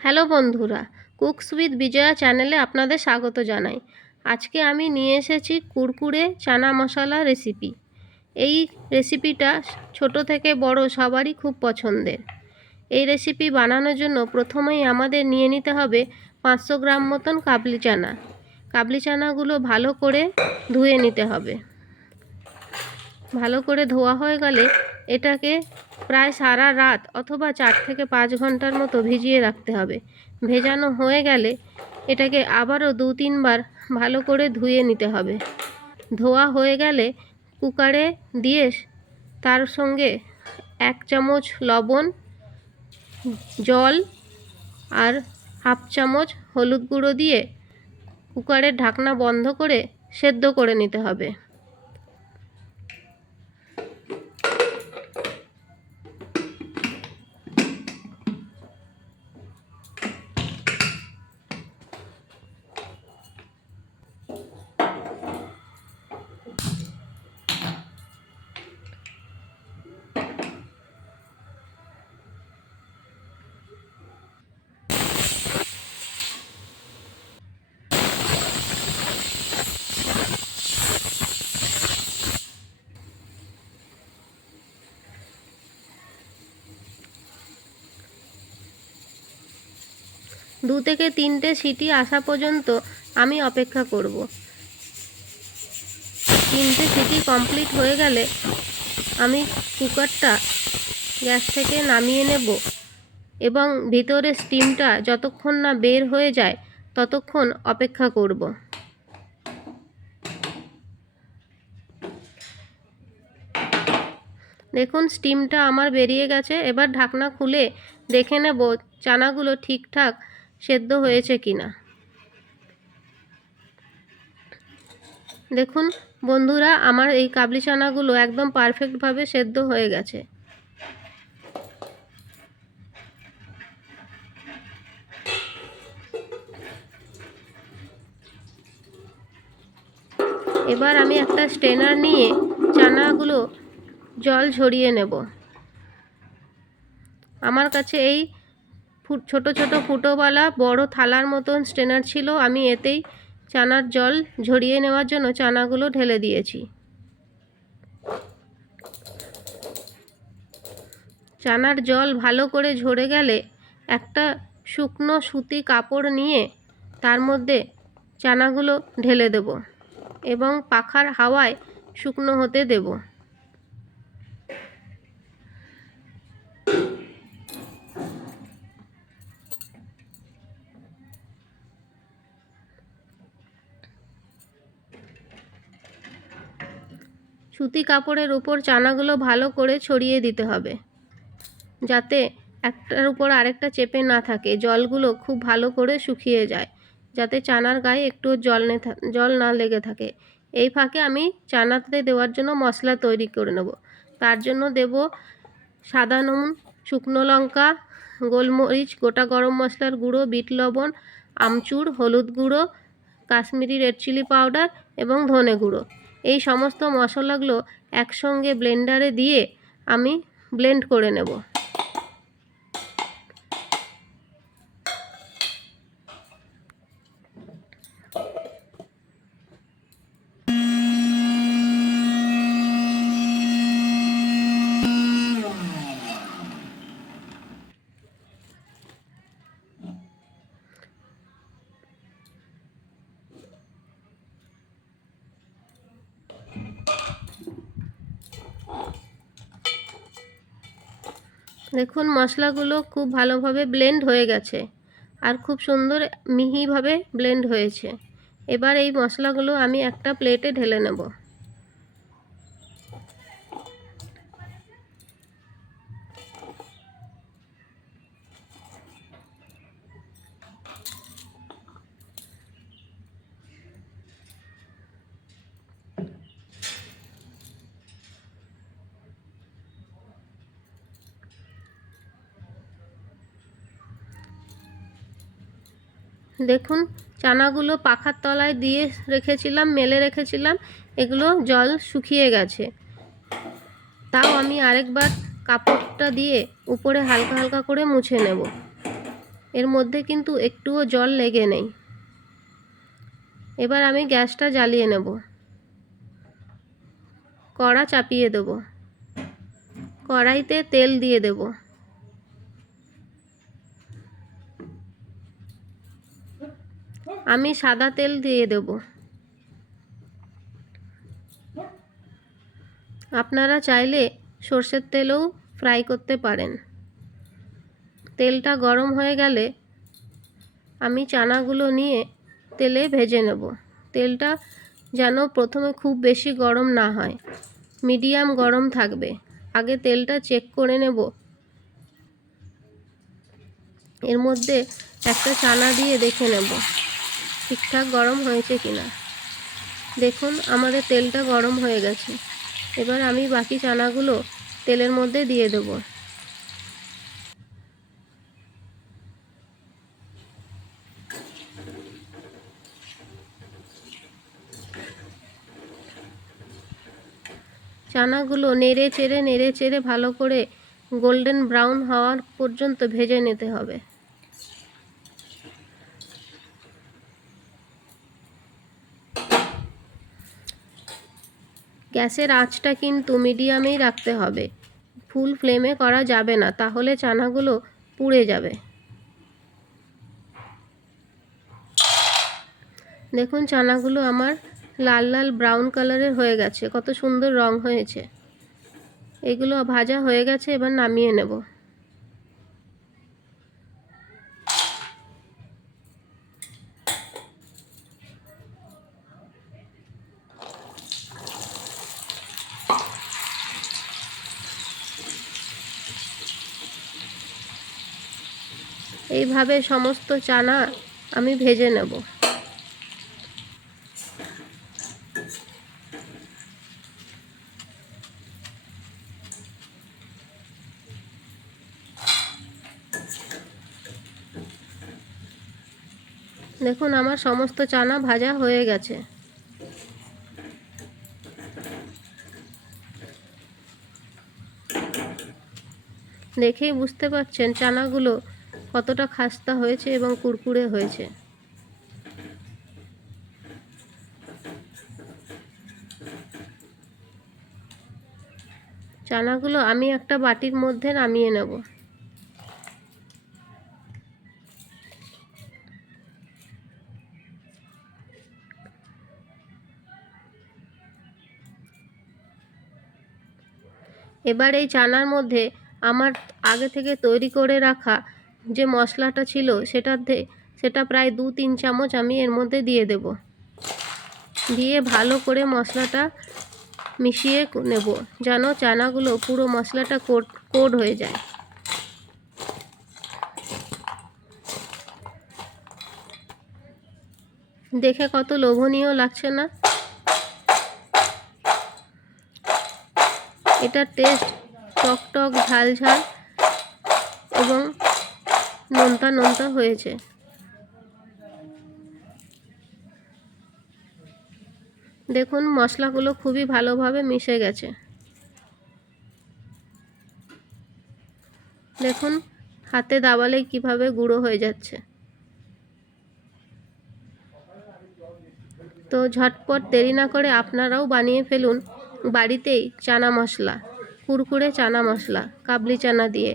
Hello বন্ধুরা, cooks with Bijoya চ্যানেলে আপনাদের স্বাগত জানাই। আজকে আমি নিয়ে এসেছি কুরকুরে চানা মশলা রেসিপি। এই রেসিপিটা ছোট থেকে বড় সবারই খুব পছন্দের। এই রেসিপি বানানোর জন্য প্রথমেই আমাদের নিয়ে নিতে হবে 500 গ্রাম মতন কাবলি চানা। কাবলি চানাগুলো ভালো করে ধুয়ে নিতে হবে। ভালো করে ধোয়া হয়ে গেলে এটাকে প্রায় সারা রাত অথবা 4 থেকে 5 ঘন্টার মতো ভিজিয়ে রাখতে হবে। ভেজানো হয়ে গেলে এটাকে আবারও 2-3 বার ভালো করে ধুয়ে নিতে হবে। ধোয়া হয়ে গেলে কুকারে দিয়ে তার সঙ্গে 1 চামচ লবণ, জল আর হাফ চামচ হলুদ গুঁড়ো দিয়ে কুকারের ঢাকনা বন্ধ করে সেদ্ধ করে নিতে হবে। দু থেকে 3টে সিটি আসা পর্যন্ত আমি অপেক্ষা করব। 3টে সিটি কমপ্লিট হয়ে গেলে আমি কুকারটা গ্যাস থেকে নামিয়ে নেব এবং ভিতরে স্টিমটা যতক্ষণ না বের হয়ে যায় ততক্ষণ অপেক্ষা করব। দেখুন স্টিমটা আমার বেরিয়ে গেছে। এবার ঢাকনা খুলে দেখে নেব চানাগুলো ঠিকঠাক সেদ্ধ হয়েছে কিনা। দেখুন বন্ধুরা, আমার এই কাবলি চানাগুলো একদম পারফেক্টভাবে সেদ্ধ হয়ে গেছে। এবার আমি একটা স্ট্রেনার নিয়ে চানাগুলো জল ঝরিয়ে নেব। আমার কাছে এই ছোট ছোট ফুটোওয়ালা বড় থালার মতন স্ট্রেনার ছিল। আমি এতেই চানার জল ঝরিয়ে নেওয়ার জন্য চানাগুলো ঢেলে দিয়েছি। চানার জল ভালো করে ঝরে গেলে একটা শুকনো সুতি কাপড় নিয়ে তার মধ্যে চানাগুলো ঢেলে দেব এবং পাখার হাওয়ায় শুকনো হতে দেব। সুতি কাপড়ের উপর চানাগুলো ভালো করে ছড়িয়ে দিতে হবে যাতে একটার উপর আরেকটা চেপে না থাকে। জলগুলো খুব ভালো করে শুকিয়ে যায় যাতে চানার গায়ে একটু জল না লেগে থাকে। এই ফাঁকে আমি চানাতে দেওয়ার জন্য মশলা তৈরি করে নেব। তার জন্য দেব সাদা নুন, শুকনো লঙ্কা, গোলমরিচ, গোটা গরম মশলার গুঁড়ো, বিট লবণ, আমচুর, হলুদ গুঁড়ো, কাশ্মীরি রেড চিলি পাউডার এবং ধনে গুঁড়ো। এই সমস্ত মশলাগুলো একসঙ্গে ব্লেন্ডারে দিয়ে আমি ব্লেন্ড করে নেব। দেখুন মশলাগুলো খুব ভালোভাবে ব্লেন্ড হয়ে গেছে আর খুব সুন্দর মিহিভাবে ব্লেন্ড হয়েছে। এবার এই মশলাগুলো আমি একটা প্লেটে ঢেলে নেব। দেখুন চানাগুলো পাখার তলায় দিয়ে রেখেছিলাম, মেলে রেখেছিলাম, এগুলো জল শুকিয়ে গেছে। তাও আমি আরেকবার কাপড়টা দিয়ে উপরে হালকা হালকা করে মুছে নেব। এর মধ্যে কিন্তু একটুও জল লেগে নেই। এবার আমি গ্যাসটা জ্বালিয়ে নেব, কড়া চাপিয়ে দেব, কড়াইতে তেল দিয়ে দেব। আমি সাদা তেল দিয়ে দেব। আপনারা চাইলে সর্ষের তেলেও ফ্রাই করতে পারেন। তেলটা গরম হয়ে গেলে আমি চানাগুলো নিয়ে তেলে ভেজে নেব। তেলটা যেন প্রথমে খুব বেশি গরম না হয়, মিডিয়াম গরম থাকবে। আগে তেলটা চেক করে নেব এর মধ্যে একটা চানা দিয়ে দেখে নেব ঠিকঠাক গরম হয়েছে কিনা। দেখুন আমাদের তেলটা গরম হয়ে গেছে। এবার আমি বাকি চানাগুলো তেলের মধ্যে দিয়ে দেব। চানাগুলো নেড়ে চেড়ে ভালো করে গোল্ডেন ব্রাউন হওয়ার পর্যন্ত ভেজে নিতে হবে। গ্যাসের আঁচটা কিন্তু মিডিয়ামেই রাখতে হবে, ফুল ফ্লেমে করা যাবে না, তাহলে চানাগুলো পুড়ে যাবে। দেখুন চানাগুলো আমার লাল লাল ব্রাউন কালারের হয়ে গেছে, কত সুন্দর রং হয়েছে। এগুলো ভাজা হয়ে গেছে, এবার নামিয়ে নেব। এইভাবে সমস্ত চানা আমি ভেজে নেব। দেখুন আমার সমস্ত চানা ভাজা হয়ে গেছে। দেখেই বুঝতে পারছেন চানাগুলো কতটা খাস্তা হয়েছে এবং কুরকুরে হয়েছে। চানাগুলো আমি একটা বাটির মধ্যে নামিয়ে নেব। এবার এই চানার মধ্যে আমার আগে থেকে তৈরি করে রাখা যে মশলাটা ছিল সেটা প্রায় 2-3 চামচ আমি এর মধ্যে দিয়ে দেব। দিয়ে ভালো করে মশলাটা মিশিয়ে নেব, যেন চানাগুলো পুরো মশলাটা কোট হয়ে যায়। দেখে কত লোভনীয় লাগছে না? এটার টেস্ট টক টক ঝাল ঝাল এবং নোনতা নোনতা হয়েছে। দেখুন মশলাগুলো খুবই ভালোভাবে মিশে গেছে। দেখুন হাতে দাবালে কিভাবে গুঁড়ো হয়ে যাচ্ছে। তো ঝটপট দেরি না করে আপনারাও বানিয়ে ফেলুন বাড়িতেই চানা মশলা, কুরকুরে চানা মশলা কাবলি চানা দিয়ে।